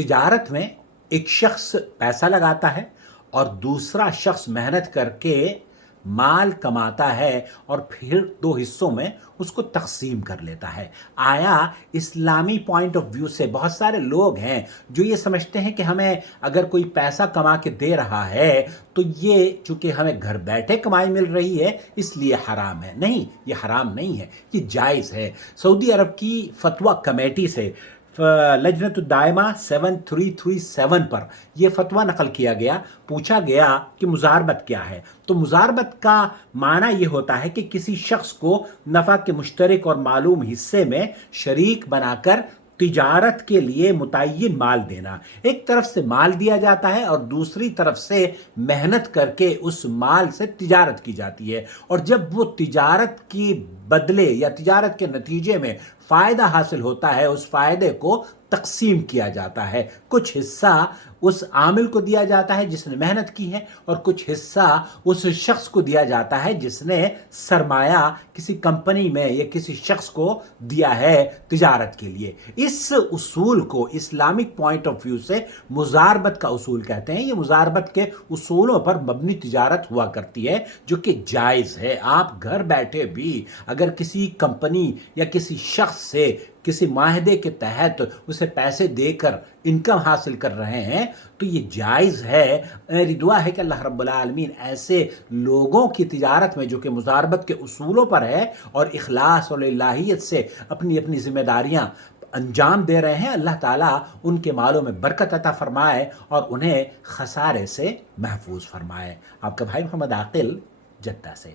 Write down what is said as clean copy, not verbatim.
تجارت میں ایک شخص پیسہ لگاتا ہے اور دوسرا شخص محنت کر کے مال کماتا ہے اور پھر دو حصوں میں اس کو تقسیم کر لیتا ہے۔ آیا اسلامی پوائنٹ آف ویو سے بہت سارے لوگ ہیں جو یہ سمجھتے ہیں کہ ہمیں اگر کوئی پیسہ کما کے دے رہا ہے تو یہ چونکہ ہمیں گھر بیٹھے کمائی مل رہی ہے اس لیے حرام ہے؟ نہیں، یہ حرام نہیں ہے، یہ جائز ہے۔ سعودی عرب کی فتویٰ کمیٹی سے لجنت الدائمہ 7337 پر یہ فتویٰ نقل کیا گیا۔ پوچھا گیا کہ مزاربت کیا ہے، تو مزاربت کا معنی یہ ہوتا ہے کہ کسی شخص کو نفع کے مشترک اور معلوم حصے میں شریک بنا کر تجارت کے لیے متعین مال دینا۔ ایک طرف سے مال دیا جاتا ہے اور دوسری طرف سے محنت کر کے اس مال سے تجارت کی جاتی ہے، اور جب وہ تجارت کی بدلے یا تجارت کے نتیجے میں فائدہ حاصل ہوتا ہے اس فائدے کو تقسیم کیا جاتا ہے۔ کچھ حصہ اس عامل کو دیا جاتا ہے جس نے محنت کی ہے، اور کچھ حصہ اس شخص کو دیا جاتا ہے جس نے سرمایہ کسی کمپنی میں یا کسی شخص کو دیا ہے تجارت کے لیے۔ اس اصول کو اسلامک پوائنٹ آف ویو سے مزاربت کا اصول کہتے ہیں۔ یہ مزاربت کے اصولوں پر مبنی تجارت ہوا کرتی ہے جو کہ جائز ہے۔ آپ گھر بیٹھے بھی اگر کسی کمپنی یا کسی شخص سے کسی معاہدے کے تحت اسے پیسے دے کر انکم حاصل کر رہے ہیں تو یہ جائز ہے۔ میری دعا ہے کہ اللہ رب العالمین ایسے لوگوں کی تجارت میں جو کہ مزاربت کے اصولوں پر ہے اور اخلاص اور الہیت سے اپنی اپنی ذمہ داریاں انجام دے رہے ہیں، اللہ تعالیٰ ان کے مالوں میں برکت عطا فرمائے اور انہیں خسارے سے محفوظ فرمائے۔ آپ کا بھائی محمد عاقل، جدہ سے۔